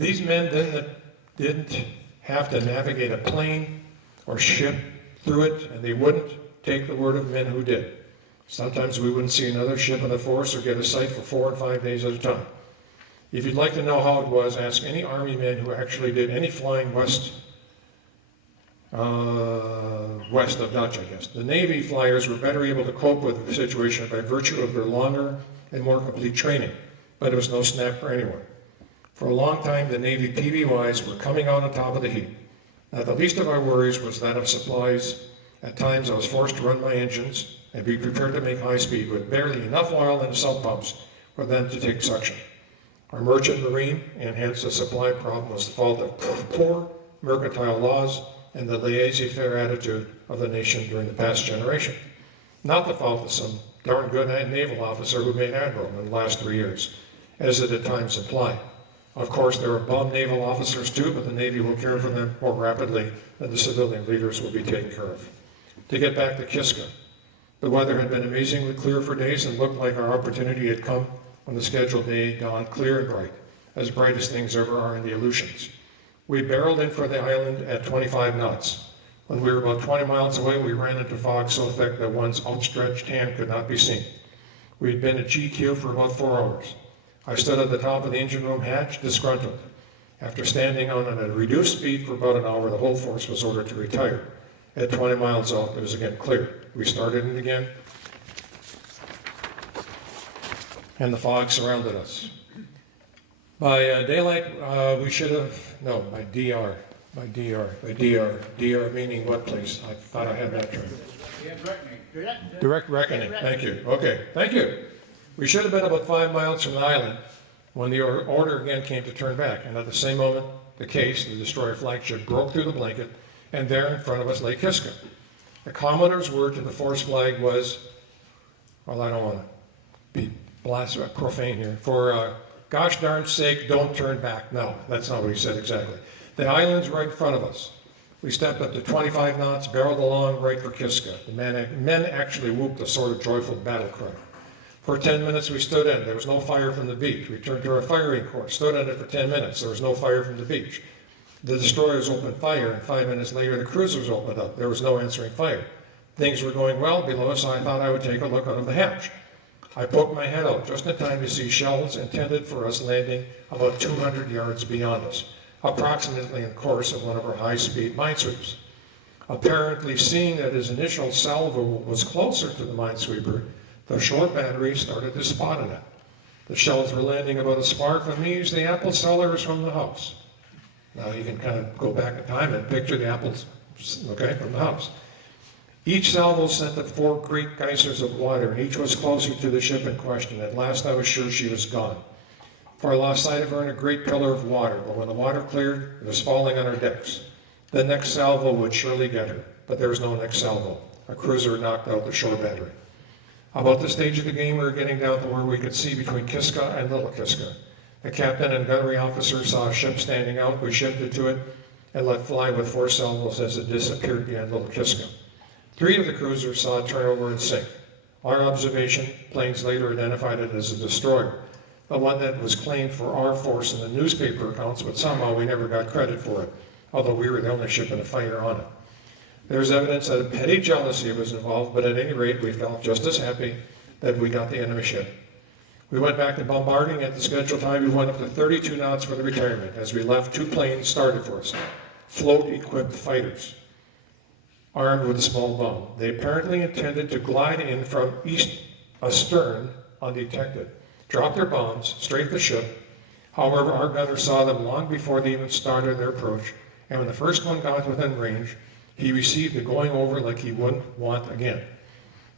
These men didn't have to navigate a plane or ship through it, and they wouldn't take the word of men who did. Sometimes we wouldn't see another ship in the force or get a sight for 4 and 5 days at a time. If you'd like to know how it was, ask any Army men who actually did any flying west of Dutch, I guess. The Navy flyers were better able to cope with the situation by virtue of their longer and more complete training, but it was no snap for anyone. For a long time, the Navy PBYs were coming out on top of the heap. Not the least of our worries was that of supplies. At times, I was forced to run my engines and be prepared to make high speed with barely enough oil in the sump pumps for them to take suction. Our merchant marine, and hence the supply problem, was the fault of poor mercantile laws and the laissez-faire attitude of the nation during the past generation. Not the fault of some darn good naval officer who made admiral in the last 3 years, as it at times implied. Of course, there are bum naval officers too, but the Navy will care for them more rapidly than the civilian leaders will be taken care of. To get back to Kiska, the weather had been amazingly clear for days and looked like our opportunity had come when the scheduled day dawned clear and bright as things ever are in the Aleutians. We barreled in for the island at 25 knots. When we were about 20 miles away, we ran into fog so thick that one's outstretched hand could not be seen. We'd been at GQ for about 4 hours. I stood at the top of the engine room hatch, disgruntled. After standing on at a reduced speed for about an hour, the whole force was ordered to retire. At 20 miles out, it was again clear. We started it again, and the fog surrounded us. By daylight, we should have, no, by DR meaning what, please? I thought I had that term. Direct reckoning, thank you. Okay, thank you. We should have been about 5 miles from the island when the order again came to turn back, and at the same moment, the destroyer flagship, broke through the blanket, and there in front of us lay Kiska. The commodore's word to the force flag was, well, I don't want to be profane here, for gosh darn sake, don't turn back. No, that's not what he said exactly. The island's right in front of us. We stepped up to 25 knots, barreled along right for Kiska. The men actually whooped a sort of joyful battle cry. For 10 minutes we stood in. There was no fire from the beach. We turned to our firing course, stood in it for 10 minutes. There was no fire from the beach. The destroyers opened fire, and 5 minutes later the cruisers opened up. There was no answering fire. Things were going well below us, so I thought I would take a look out of the hatch. I poked my head out just in time to see shells intended for us landing about 200 yards beyond us, approximately in the course of one of our high-speed minesweepers. Apparently seeing that his initial salvo was closer to the minesweeper, the shore battery started to spot it. The shells were landing about a spark from me as the apple sellers from the house. Now you can kind of go back in time and picture the apples, okay, from the house. Each salvo sent up 4 great geysers of water, and each was closer to the ship in question. At last I was sure she was gone, for I lost sight of her in a great pillar of water, but when the water cleared, it was falling on our decks. The next salvo would surely get her, but there was no next salvo. A cruiser knocked out the shore battery. About this stage of the game, we were getting down to where we could see between Kiska and Little Kiska. The captain and gunnery officer saw a ship standing out. We shifted to it and let fly with 4 salvos as it disappeared behind Little Kiska. 3 of the cruisers saw it turn over and sink. Our observation, planes later identified it as a destroyer, the one that was claimed for our force in the newspaper accounts, but somehow we never got credit for it, although we were the only ship in a fighter on it. There's evidence that a petty jealousy was involved, but at any rate, we felt just as happy that we got the enemy ship. We went back to bombarding. At the scheduled time, we went up to 32 knots for the retirement. As we left, 2 planes started for us, float-equipped fighters, armed with a small bomb. They apparently intended to glide in from east astern undetected, drop their bombs straight at the ship. However, our gunner saw them long before they even started their approach, and when the first one got within range, he received a going over like he wouldn't want again.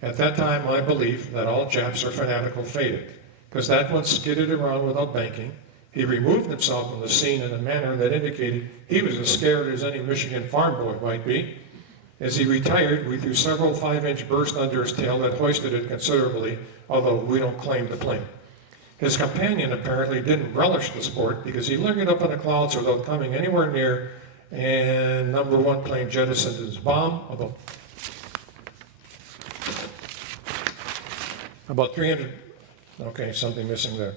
At that time, my belief that all Japs are fanatical faded, because that one skidded around without banking. He removed himself from the scene in a manner that indicated he was as scared as any Michigan farm boy might be. As he retired, we threw several 5-inch bursts under his tail that hoisted it considerably, although we don't claim the plane. His companion apparently didn't relish the sport because he lingered up in the clouds without coming anywhere near, and number 1 plane jettisoned his bomb about 300, okay, something missing there.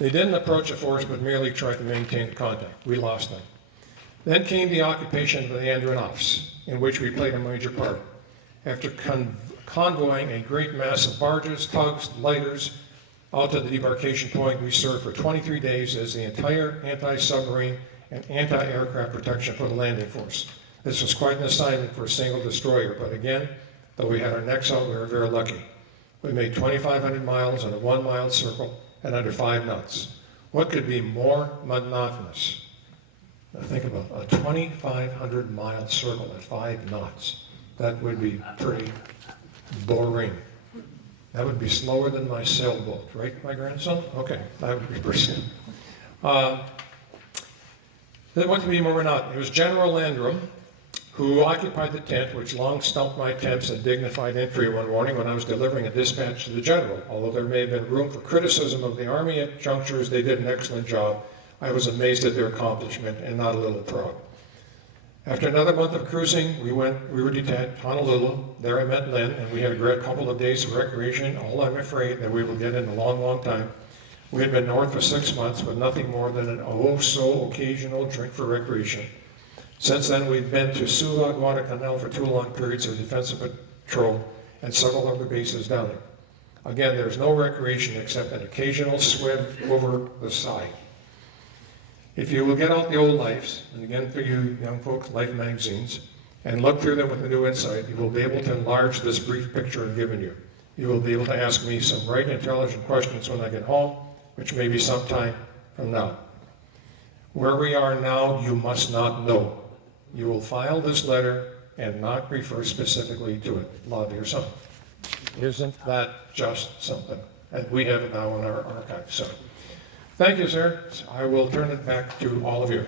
They didn't approach the force, but merely tried to maintain contact. We lost them. Then came the occupation of the Andronovs, in which we played a major part. After convoying a great mass of barges, tugs, lighters out to the debarkation point, we served for 23 days as the entire anti-submarine and anti-aircraft protection for the landing force. This was quite an assignment for a single destroyer, but again, though we had our necks out, we were very lucky. We made 2,500 miles in a 1-mile circle at under 5 knots. What could be more monotonous? Now think about a 2,500-mile circle at 5 knots. That would be pretty boring. That would be slower than my sailboat, right, my grandson? Okay, that would be pretty. What could be more monotonous? It was General Landrum who occupied the tent, which long stumped my attempts at dignified entry one morning when I was delivering a dispatch to the general. Although there may have been room for criticism of the Army at junctures, they did an excellent job. I was amazed at their accomplishment and not a little proud. After another month of cruising, we were detached, Honolulu. There I met Lynn, and we had a great couple of days of recreation, all I'm afraid that we will get in a long, long time. We had been north for 6 months with nothing more than an oh-so-occasional drink for recreation. Since then, we've been to Suva, Guadalcanal for 2 long periods of defensive patrol and several other bases down there. Again, there's no recreation except an occasional swim over the side. If you will get out the old Lifes, and again for you young folks, Life magazines, and look through them with a new insight, you will be able to enlarge this brief picture I've given you. You will be able to ask me some right intelligent questions when I get home, which may be sometime from now. Where we are now, you must not know. You will file this letter and not refer specifically to it. Love, your son. Isn't that just something? And we have it now in our archive. So, thank you, sir. I will turn it back to all of you.